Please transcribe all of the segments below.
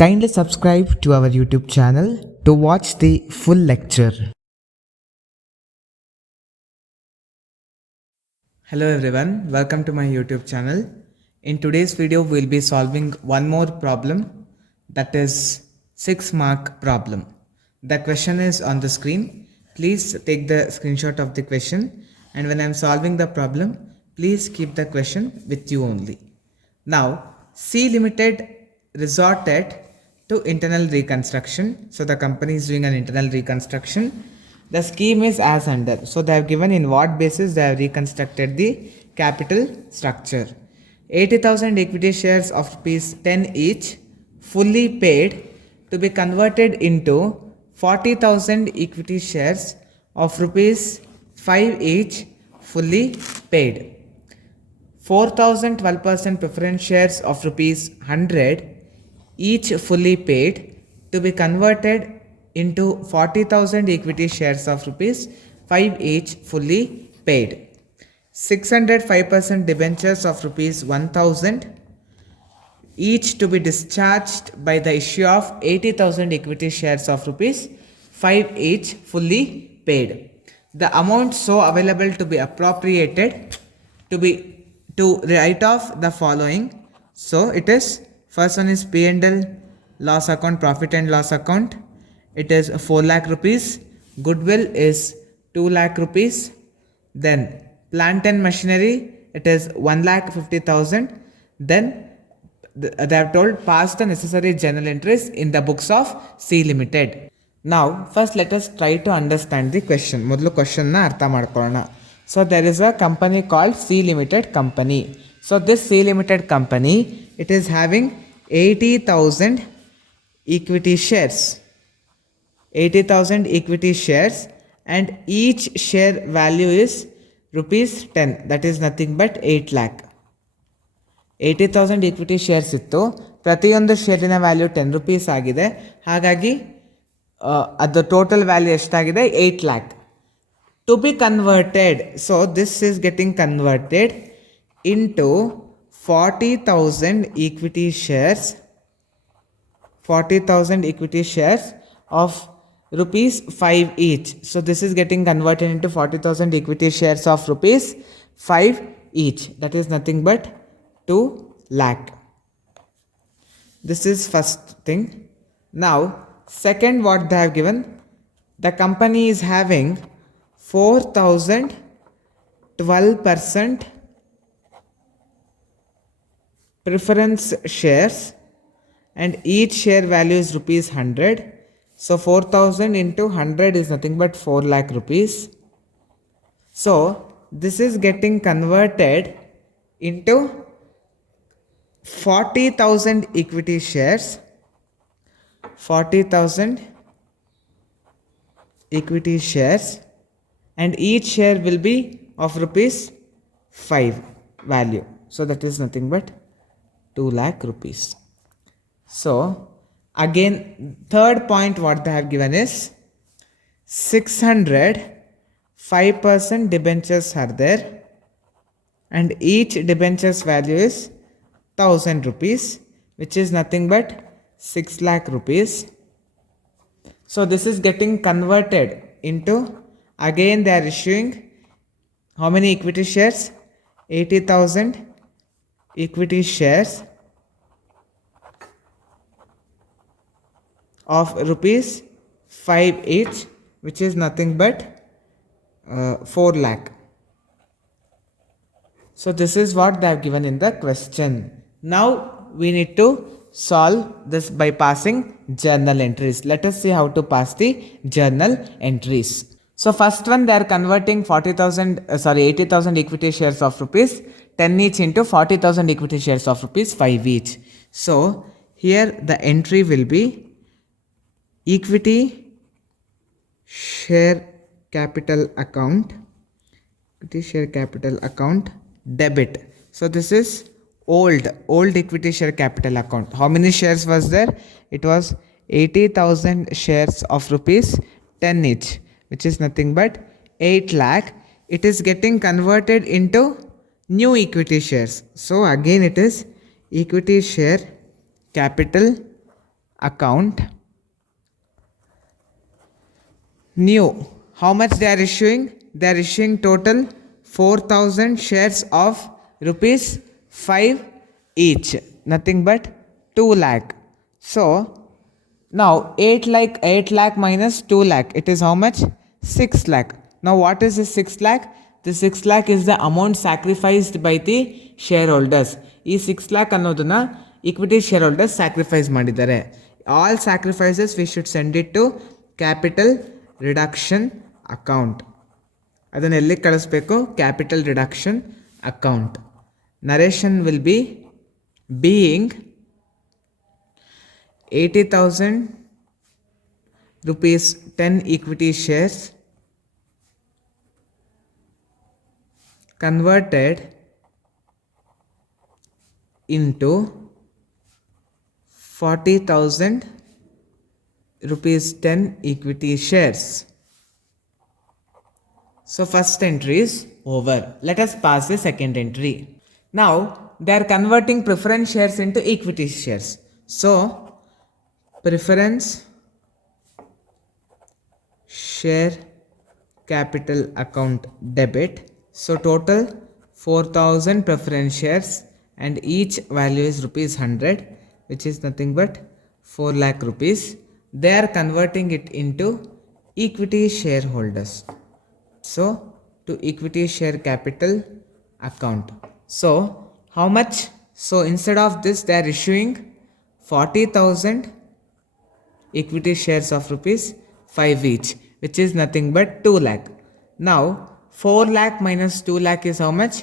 Kindly subscribe to our YouTube channel to watch the full lecture. Hello everyone, welcome to my YouTube channel. In today's video, we'll be solving one more problem, that is 6-mark problem. The question is on the screen. Please take the screenshot of the question, and when I'm solving the problem, please keep the question with you only. Now, C Limited resorted to internal reconstruction. So the company is doing an internal reconstruction. The scheme is as under. So they have given in what basis they have reconstructed the capital structure. 80,000 equity shares of rupees 10 each, fully paid, to be converted into 40,000 equity shares of rupees 5 each, fully paid. 4,000 12% preference shares of rupees 100 each, fully paid, to be converted into 40,000 equity shares of rupees 5 each, fully paid. 605% debentures of rupees 1,000 each, to be discharged by the issue of 80,000 equity shares of rupees 5 each, fully paid. The amount so available to be appropriated to write off the following. So it is, first one is P&L loss account, profit and loss account. It is 4 lakh rupees. Goodwill is 2 lakh rupees. Then plant and machinery, it is 1,50,000. Then they have told pass the necessary journal entries in the books of C Limited. Now, first let us try to understand the question. ಮೊದಲು question na ಅರ್ಥ ಮಾಡ್ಕೊಳ್ಳೋಣ. So there is a company called C Limited company. So this C Limited company, it is having 80,000 equity shares. 80,000 equity shares, and each share value is rupees 10. That is nothing but 8 lakh. 80,000 equity shares ಇತ್ತು. ಪ್ರತಿಯೊಂದು ಶೇರಿನ value 10 rupees ಆಗಿದೆ. ಹಾಗಾಗಿ ಅದು total value ಎಷ್ಟಾಗಿದೆ? 8 lakh. To be converted, so this is getting converted into 40,000 equity shares. 40,000 equity shares of rupees 5 each. So this is getting converted into 40,000 equity shares of rupees 5 each. That is nothing but 2 lakh. This is first thing. Now, second, what they have given, the company is having 4,000 12% preference shares, and each share value is rupees 100. So 4,000 into 100 is nothing but 4 lakh rupees. So this is getting converted into 40,000 equity shares. 40,000 equity shares, and each share will be of rupees 5 value. So that is nothing but 2 lakh rupees. So again, third point what they have given is 600 5% debentures are there, and each debentures value is 1,000 rupees, which is nothing but 6 lakh rupees. So this is getting converted into, again they are issuing how many equity shares? 80,000 equity shares of rupees 5 each, which is nothing but 4 lakh. So this is what they have given in the question. Now we need to solve this by passing journal entries. Let us see how to pass the journal entries. So first one, they are converting 80,000 equity shares of rupees 10 each into 40,000 equity shares of rupees 5 each. So here the entry will be equity share capital account, equity share capital account debit. So this is old equity share capital account. How many shares was there? It was 80,000 shares of rupees 10 each, which is nothing but 8 lakh. It is getting converted into new equity shares. So again it is equity share capital account. New. How much they are issuing? They are issuing total 4,000 shares of rupees 5 each. Nothing but 2 lakh. So now 8 lakh minus 2 lakh. It is how much? 6 lakh. Now what is this 6 lakh? The 6 lakh is the amount sacrificed by the shareholders. ಈ 6 lakh ಅನ್ನೋದನ್ನ equity shareholders sacrifice ಮಾಡಿದ್ದಾರೆ. All sacrifices we should send it to capital reduction account. ಅದನ್ನು ಎಲ್ಲಿ ಕಳಿಸ್ಬೇಕು? Capital reduction account. Narration will be being 80,000 rupees 10 equity shares converted into 40,000 rupees 10 equity shares. So first entry is over. Let us pass the second entry. Now they are converting preference shares into equity shares. So preference share capital account debit. So total 4,000 preference shares and each value is rupees 100, which is nothing but 4 lakh rupees. They are converting it into equity shareholders. So to equity share capital account. So how much? So instead of this they are issuing 40,000 equity shares of rupees 5 each, which is nothing but 2 lakh. Now 4 lakh minus 2 lakh is how much?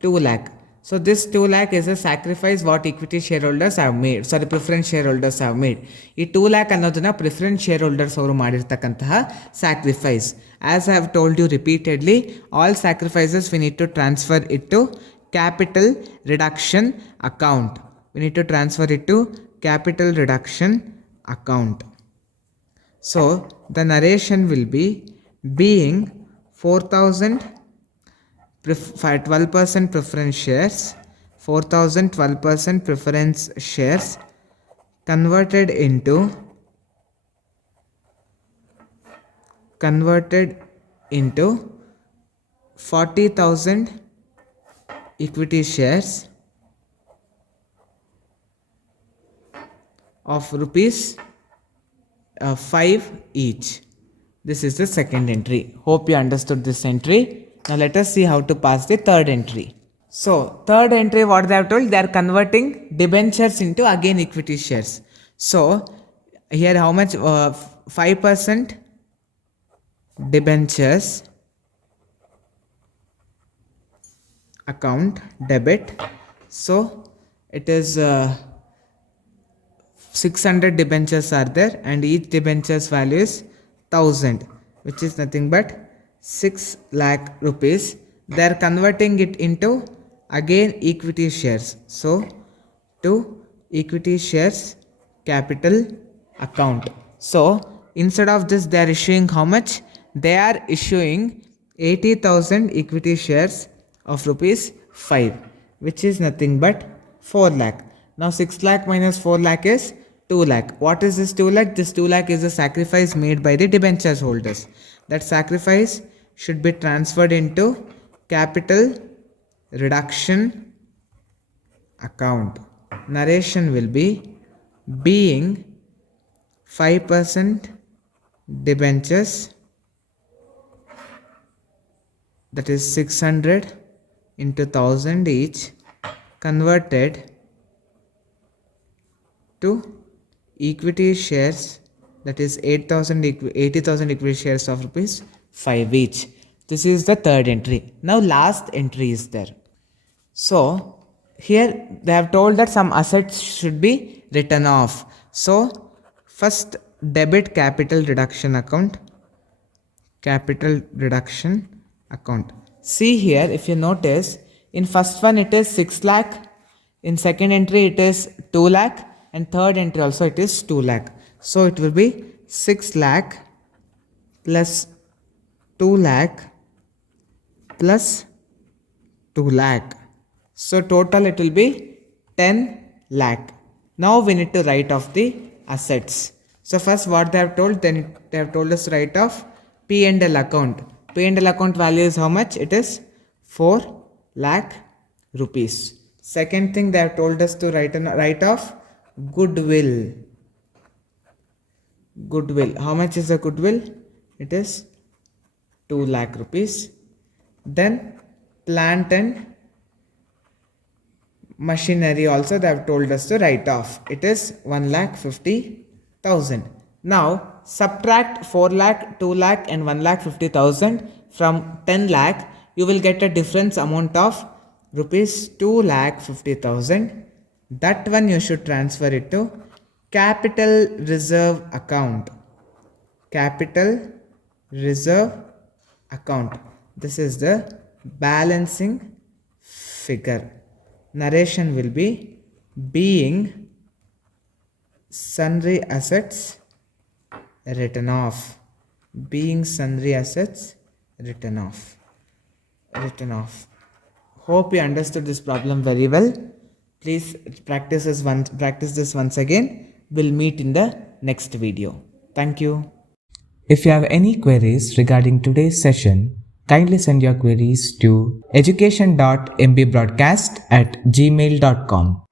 2 lakh. So this 2 lakh is a sacrifice what equity shareholders have made. Sorry, preference shareholders have made. ಈ 2 lakh ಅನ್ನೋದನ್ನ preference shareholders ಅವರು ಮಾಡಿರ್ತಕ್ಕಂತಹ sacrifice. As I have told you repeatedly, all sacrifices we need to transfer it to capital reduction account. We need to transfer it to capital reduction account. So the narration will be being 4,000 12% preference shares, 4,000 12% preference shares converted into 40,000 equity shares of rupees 5 each. This is the second entry. Hope you understood this entry. Now let us see how to pass the third entry. So third entry, what they have told, they are converting debentures into again equity shares. So here how much? 5% debentures account debit. So it is 600 debentures are there and each debentures value is 1,000, which is nothing but 6 lakh rupees. They are converting it into again equity shares. So to equity shares capital account. So instead of this they are issuing how much? They are issuing 80,000 equity shares of rupees 5, which is nothing but 4 lakh. Now 6 lakh minus 4 lakh is 2 lakh. What is this 2 lakh? This 2 lakh is a sacrifice made by the debentures holders. That sacrifice should be transferred into capital reduction account. Narration will be being 5% debentures, that is 600 into 1,000 each, converted to equity shares, that is 80,000 equity shares of rupees 5 each. This is the third entry. Now last entry is there. So here they have told that some assets should be written off. So first debit capital reduction account. Capital reduction account. See here, if you notice, in first one it is 6 lakh, in second entry it is 2 lakh, and third entry also it is 2 lakh. So it will be 6 lakh plus 2 lakh plus 2 lakh. So total it will be 10 lakh. Now we need to write off the assets. So first what they have told, then they have told us to write off P&L account. P&L account value is how much? It is 4 lakh rupees. Second thing they have told us to write off goodwill. Goodwill. How much is the goodwill? It is 2 lakh rupees. Then plant and machinery also they have told us to write off. It is 1,50,000. Now subtract 4 lakh, 2 lakh and 1,50,000 from 10 lakh. You will get a difference amount of rupees 2,50,000. That one you should transfer it to capital reserve account. Capital reserve account. This is the balancing figure. Narration will be being sundry assets written off. Being sundry assets written off. Hope you understood this problem very well. Please practice this once again. We'll meet in the next video. Thank you. If you have any queries regarding today's session, kindly send your queries to education.mbroadcast@gmail.com.